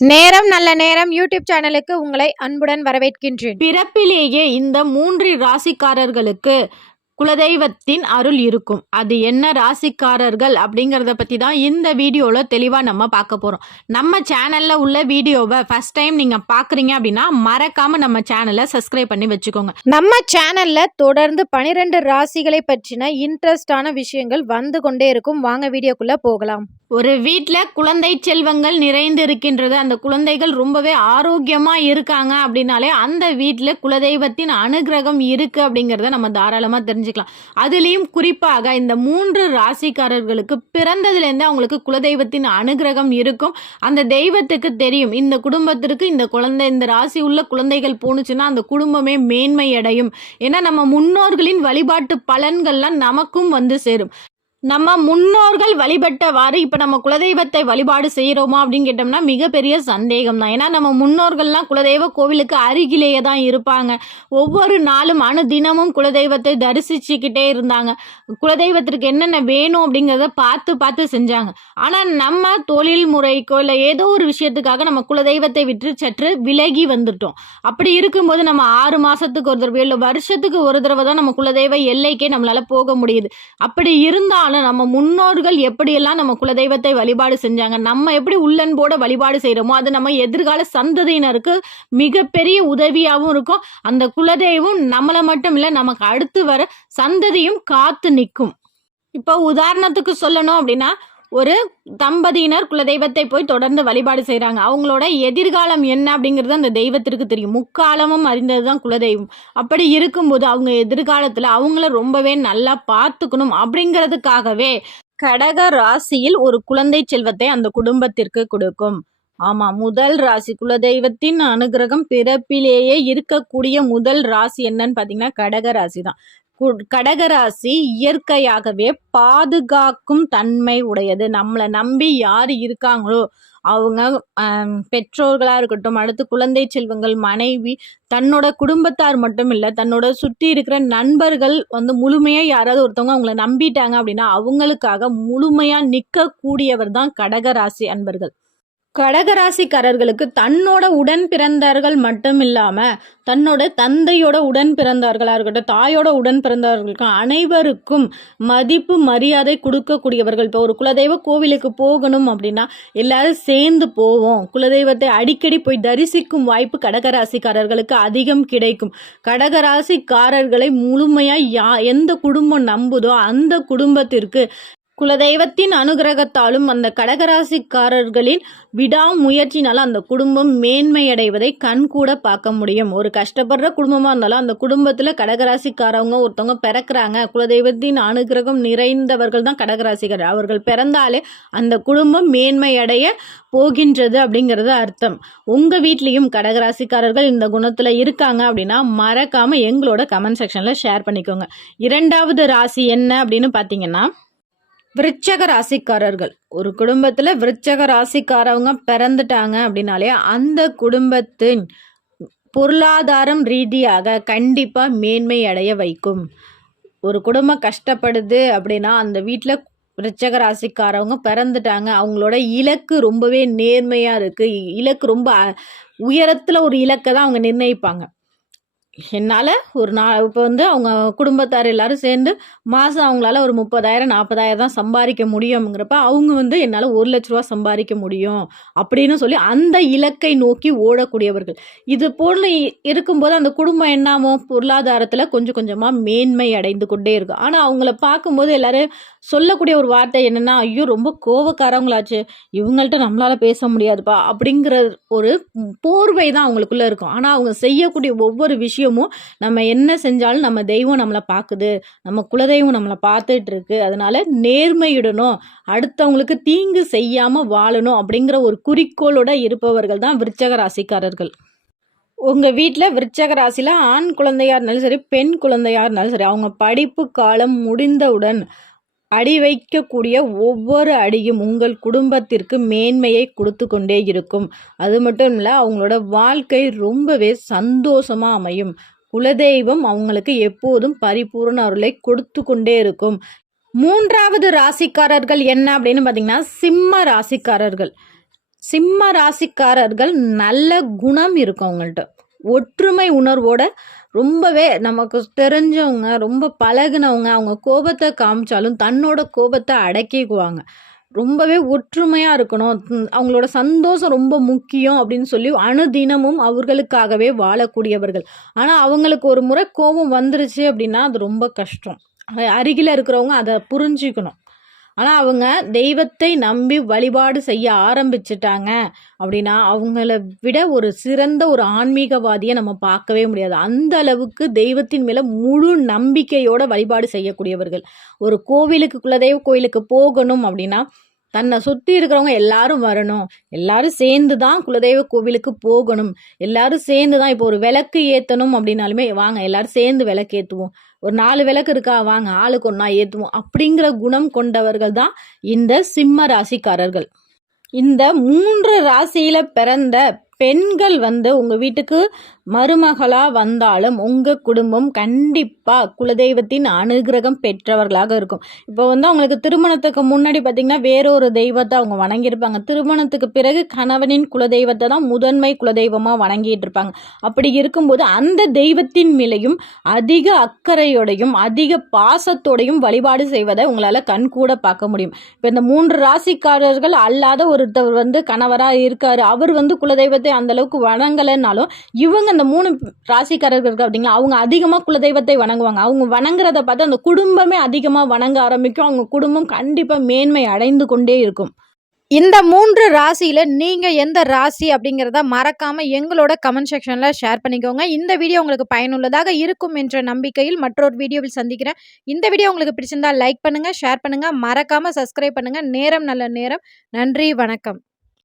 நேரம் நல்ல நேரம் யூடியூப் சேனலுக்கு உங்களை அன்புடன் வரவேற்கின்றேன். பிறப்பிலேயே இந்த மூன்று ராசிக்காரர்களுக்கு குலதெய்வத்தின் அருள் இருக்கும். அது என்ன ராசிக்காரர்கள் அப்படிங்கிறத பற்றி தான் இந்த வீடியோவில் தெளிவாக நம்ம பார்க்க போகிறோம் நம்ம சேனலில் உள்ள வீடியோவை ஃபஸ்ட் டைம் நீங்கள் பார்க்குறீங்க அப்படின்னா மறக்காமல் நம்ம சேனலை சப்ஸ்கிரைப் பண்ணி வச்சுக்கோங்க. நம்ம சேனல்ல தொடர்ந்து பனிரெண்டு ராசிகளை பற்றின இன்ட்ரெஸ்டான விஷயங்கள் வந்து கொண்டே இருக்கும். வாங்க வீடியோக்குள்ள போகலாம். ஒரு வீட்டில் குழந்தை செல்வங்கள் நிறைந்து இருக்கின்றது அந்த குழந்தைகள் ரொம்பவே ஆரோக்கியமாக இருக்காங்க அப்படின்னாலே அந்த வீட்டில் குலதெய்வத்தின் அனுகிரகம் இருக்குது அப்படிங்கிறத நம்ம தாராளமாக தெரிஞ்சுக்கலாம். அதுலேயும் குறிப்பாக இந்த மூன்று ராசிக்காரர்களுக்கு பிறந்ததுலேருந்து அவங்களுக்கு குலதெய்வத்தின் அனுகிரகம் இருக்கும். அந்த தெய்வத்துக்கு தெரியும். இந்த குடும்பத்திற்கு இந்த குழந்தை இந்த ராசி உள்ள குழந்தைகள் போணுச்சுன்னா அந்த குடும்பமே மேன்மை அடையும் ஏன்னா நம்ம முன்னோர்களின் வழிபாட்டு பலன்கள்லாம் நமக்கும் வந்து சேரும். நம்ம முன்னோர்கள் வழிபட்டவாறு இப்போ நம்ம குலதெய்வத்தை வழிபாடு செய்கிறோமா அப்படின்னு கேட்டோம்னா மிகப்பெரிய சந்தேகம் தான் ஏன்னா நம்ம முன்னோர்கள்லாம் குலதெய்வ கோவிலுக்கு அருகிலேயே தான் இருப்பாங்க. ஒவ்வொரு நாளும் அணு தினமும் குலதெய்வத்தை தரிசிச்சுக்கிட்டே இருந்தாங்க. குலதெய்வத்திற்கு என்னென்ன வேணும் அப்படிங்கிறத பார்த்து பார்த்து செஞ்சாங்க. ஆனால் நம்ம தொழில் முறைக்கோ இல்லை ஏதோ ஒரு விஷயத்துக்காக நம்ம குலதெய்வத்தை விற்று சற்று விலகி வந்துட்டோம். அப்படி இருக்கும்போது நம்ம ஆறு மாதத்துக்கு ஒரு தடவை இல்லை வருஷத்துக்கு ஒரு தடவை தான் நம்ம குலதெய்வ எல்லைக்கே நம்மளால் போக முடியுது. அப்படி இருந்தால் இருந்தாலும் நம்ம முன்னோர்கள் எப்படியெல்லாம் நம்ம குலதெய்வத்தை வழிபாடு செஞ்சாங்க நம்ம எப்படி உள்ளன்போட வழிபாடு செய்கிறோமோ அது நம்ம எதிர்கால சந்ததியினருக்கு மிகப்பெரிய உதவியாகவும் இருக்கும். அந்த குலதெய்வம் நம்மளை மட்டும் இல்லை நமக்கு அடுத்து வர சந்ததியும் காத்து நிற்கும் இப்போ உதாரணத்துக்கு சொல்லணும் அப்படின்னா ஒரு தம்பதியினர் குலதெய்வத்தை போய் தொடர்ந்து வழிபாடு செய்கிறாங்க அவங்களோட எதிர்காலம் என்ன அப்படிங்கிறது அந்த தெய்வத்திற்கு தெரியும். முக்காலமும் அறிந்தது தான் குலதெய்வம். அப்படி இருக்கும்போது அவங்க எதிர்காலத்தில் அவங்கள ரொம்பவே நல்லா பார்த்துக்கணும் அப்படிங்கிறதுக்காகவே கடக ராசியில் ஒரு குழந்தை செல்வத்தை அந்த குடும்பத்திற்கு கொடுக்கும். ஆமா முதல் ராசி குலதெய்வத்தின் அனுகிரகம் பிறப்பிலேயே இருக்கக்கூடிய முதல் ராசி என்னன்னு பாத்தீங்கன்னா கடக ராசி தான் கடகராசி இயற்கையாகவே பாதுகாக்கும் தன்மை உடையது. நம்மளை நம்பி யார் இருக்காங்களோ அவங்க பெற்றோர்களாக இருக்கட்டும் அடுத்து குழந்தை செல்வங்கள் மனைவி தன்னோட குடும்பத்தார் மட்டும் இல்லை தன்னோட சுற்றி இருக்கிற நண்பர்கள் வந்து முழுமையாக யாராவது ஒருத்தவங்க அவங்கள நம்பிட்டாங்க அப்படின்னா அவங்களுக்காக முழுமையாக நிற்கக்கூடியவர் தான் கடகராசி அன்பர்கள். கடகராசிக்காரர்களுக்கு தன்னோட உடன் பிறந்தார்கள் மட்டும் இல்லாமல் தன்னோட தந்தையோட உடன் பிறந்தார்களாக இருக்கட்டும் தாயோட உடன் பிறந்தவர்களுக்கும் அனைவருக்கும் மதிப்பு மரியாதை கொடுக்கக்கூடியவர்கள். இப்போ ஒரு குலதெய்வ கோவிலுக்கு போகணும் அப்படின்னா எல்லாரும் சேர்ந்து போவோம். குலதெய்வத்தை அடிக்கடி போய் தரிசிக்கும் வாய்ப்பு கடகராசிக்காரர்களுக்கு அதிகம் கிடைக்கும். கடகராசிக்காரர்களை முழுமையாக யா எந்த குடும்பம் நம்புதோ அந்த குடும்பத்திற்கு குலதெய்வத்தின் அனுகிரகத்தாலும் அந்த கடகராசிக்காரர்களின் விடாமுயற்சினால அந்த குடும்பம் மேன்மையடைவதை கண்கூட பார்க்க முடியும். ஒரு கஷ்டப்படுற குடும்பமாக இருந்தாலும் அந்த குடும்பத்தில் கடகராசிக்காரவங்க ஒருத்தவங்க பிறக்கிறாங்க. குலதெய்வத்தின் அனுகிரகம் நிறைந்தவர்கள் தான் கடகராசிக்கார் அவர்கள் பிறந்தாலே அந்த குடும்பம் மேன்மையடைய போகின்றது அப்படிங்கிறது அர்த்தம். உங்கள் வீட்லேயும் கடகராசிக்காரர்கள் இந்த குணத்தில் இருக்காங்க அப்படின்னா மறக்காமல் எங்களோட கமெண்ட் செக்ஷனில் ஷேர் பண்ணிக்கோங்க. இரண்டாவது ராசி என்ன அப்படின்னு பார்த்தீங்கன்னா விருச்சக ராசிக்காரர்கள். ஒரு குடும்பத்தில் விருச்சக ராசிக்காரவங்க பிறந்துட்டாங்க அப்படின்னாலே அந்த குடும்பத்தின் பொருளாதாரம் ரீதியாக கண்டிப்பாக மேன்மை அடைய வைக்கும். ஒரு குடும்பம் கஷ்டப்படுது அப்படின்னா அந்த வீட்டில் விருச்சக ராசிக்காரவங்க பிறந்துட்டாங்க. அவங்களோட இலக்கு ரொம்பவே நேர்மையாக இருக்குது இலக்கு ரொம்ப உயரத்தில் ஒரு இலக்கை தான் அவங்க நிர்ணயிப்பாங்க. என்னால் ஒரு நா இப்போ வந்து அவங்க குடும்பத்தார் எல்லாரும் சேர்ந்து மாதம் அவங்களால ஒரு முப்பதாயிரம் நாற்பதாயிரம் தான் சம்பாதிக்க முடியுங்கிறப்ப அவங்க வந்து என்னால் ஒரு லட்ச ரூபா சம்பாதிக்க முடியும் அப்படின்னு சொல்லி அந்த இலக்கை நோக்கி ஓடக்கூடியவர்கள். இது போல இ- இருக்கும்போது அந்த குடும்பம் என்னாமோ பொருளாதாரத்தில் கொஞ்சம் கொஞ்சமாக மேன்மை அடைந்து கொண்டே இருக்கும். ஆனால் அவங்கள பார்க்கும்போது எல்லாரும் சொல்லக்கூடிய ஒரு வார்த்தை என்னென்னா ஐயோ ரொம்ப கோவக்காரவங்களாச்சு இவங்கள்ட்ட நம்மளால் பேச முடியாதுப்பா அப்படிங்கிற ஒரு போர்வை தான் அவங்களுக்குள்ளே இருக்கும். ஆனால் அவங்க செய்யக்கூடிய ஒவ்வொரு விஷயம் விஷயமும் நம்ம என்ன செஞ்சாலும் நம்ம தெய்வம் நம்மளை பார்க்குது நம்ம குலதெய்வம் நம்மளை பார்த்துட்டு இருக்கு அதனால நேர்மையிடணும் அடுத்தவங்களுக்கு தீங்கு செய்யாமல் வாழணும் அப்படிங்கிற ஒரு குறிக்கோளோட இருப்பவர்கள் தான் விருச்சக ராசிக்காரர்கள். உங்கள் வீட்டில் விருச்சக ராசியில் ஆண் குழந்தையாக இருந்தாலும் சரி பெண் குழந்தையா இருந்தாலும் சரி அவங்க படிப்பு காலம் முடிந்தவுடன் அடி வைக்கக்கூடிய ஒவ்வொரு அடியும் உங்கள் குடும்பத்திற்கு மேன்மையை கொடுத்து கொண்டே இருக்கும். அது மட்டும் இல்லை அவங்களோட வாழ்க்கை ரொம்பவே சந்தோஷமாக அமையும். குலதெய்வம் அவங்களுக்கு எப்போதும் பரிபூர்ண அருளை கொடுத்து கொண்டே இருக்கும். மூன்றாவது ராசிக்காரர்கள் என்ன அப்படின்னு பார்த்தீங்கன்னா சிம்ம ராசிக்காரர்கள். சிம்ம ராசிக்காரர்கள் நல்ல குணம் இருக்கும் அவங்கள்ட்ட. ஒற்றுமை உணர்வோட ரொம்பவே நமக்கு தெரிஞ்சவங்க ரொம்ப பழகுனவங்க அவங்க கோபத்தை காமிச்சாலும் தன்னோட கோபத்தை அடக்கிக்குவாங்க. ரொம்பவே ஒற்றுமையாக இருக்கணும். அவங்களோட சந்தோஷம் ரொம்ப முக்கியம் அப்படின்னு சொல்லி அணுதினமும் அவர்களுக்காகவே வாழக்கூடியவர்கள். ஆனால் அவங்களுக்கு ஒரு முறை கோபம் வந்துருச்சு அப்படின்னா அது ரொம்ப கஷ்டம். அருகில் இருக்கிறவங்க அதை புரிஞ்சுக்கணும். ஆனால் அவங்க தெய்வத்தை நம்பி வழிபாடு செய்ய ஆரம்பிச்சிட்டாங்க அப்படின்னா அவங்கள விட ஒரு சிறந்த ஒரு ஆன்மீகவாதியை நம்ம பார்க்கவே முடியாது. அந்த அளவுக்கு தெய்வத்தின் மேலே முழு நம்பிக்கையோட வழிபாடு செய்யக்கூடியவர்கள். ஒரு கோவிலுக்கு குலதெய்வ கோயிலுக்கு போகணும் அப்படின்னா தன்னை சுற்றி இருக்கிறவங்க எல்லாரும் வரணும். எல்லாரும் சேர்ந்து தான் குலதெய்வ கோவிலுக்கு போகணும். எல்லாரும் சேர்ந்து தான் இப்போ ஒரு விளக்கு ஏற்றணும் அப்படின்னாலுமே வாங்க எல்லாரும் சேர்ந்து விளக்கு ஏற்றுவோம் ஒரு நாலு விளக்கு இருக்கா? வாங்க ஆளுக்கு ஒன்றா ஏற்றுவோம் அப்படிங்கிற குணம் கொண்டவர்கள் தான் இந்த சிம்ம ராசிக்காரர்கள். இந்த மூன்று ராசியில் பிறந்த பெண்கள் வந்து உங்கள் வீட்டுக்கு மருமகளா வந்தாலும் உங்கள் குடும்பம் கண்டிப்பாக குலதெய்வத்தின் அனுகிரகம் பெற்றவர்களாக இருக்கும். இப்போ வந்து அவங்களுக்கு திருமணத்துக்கு முன்னாடி பார்த்திங்கன்னா வேறொரு தெய்வத்தை அவங்க வணங்கியிருப்பாங்க. திருமணத்துக்கு பிறகு கணவனின் குலதெய்வத்தை தான் முதன்மை குலதெய்வமாக வணங்கிட்டு இருப்பாங்க அப்படி இருக்கும்போது அந்த தெய்வத்தின் மேலையும் அதிக அக்கறையோடையும் அதிக பாசத்தோடையும் வழிபாடு செய்வதை உங்களால் கண்கூட பார்க்க முடியும். இப்போ இந்த மூன்று ராசிக்காரர்கள் அல்லாத ஒருத்தர் வந்து கணவராக இருக்கார். அவர் வந்து குலதெய்வத்தை அந்தளவுக்கு வணங்கலைன்னாலும் இவங்க அந்த மூணு ராசிக்காரர்கள் இருக்கு அப்படிங்களா அவங்க அதிகமாக குலதெய்வத்தை வணங்குவாங்க. அவங்க வணங்குறத பார்த்து அந்த குடும்பமே அதிகமாக வணங்க ஆரம்பிக்கும். அவங்க குடும்பம் கண்டிப்பாக மேன்மை அடைந்து கொண்டே இருக்கும். இந்த மூன்று ராசியில் நீங்கள் எந்த ராசி அப்படிங்கிறத மறக்காமல் எங்களோட கமெண்ட் செக்ஷனில் ஷேர் பண்ணிக்கோங்க. இந்த வீடியோ உங்களுக்கு பயனுள்ளதாக இருக்கும் என்ற நம்பிக்கையில் மற்றொரு வீடியோவில் சந்திக்கிறேன். இந்த வீடியோ உங்களுக்கு பிடிச்சிருந்தா லைக் பண்ணுங்கள் ஷேர் பண்ணுங்கள் மறக்காமல் சப்ஸ்கிரைப் பண்ணுங்கள் நேரம் நல்ல நேரம். நன்றி வணக்கம்.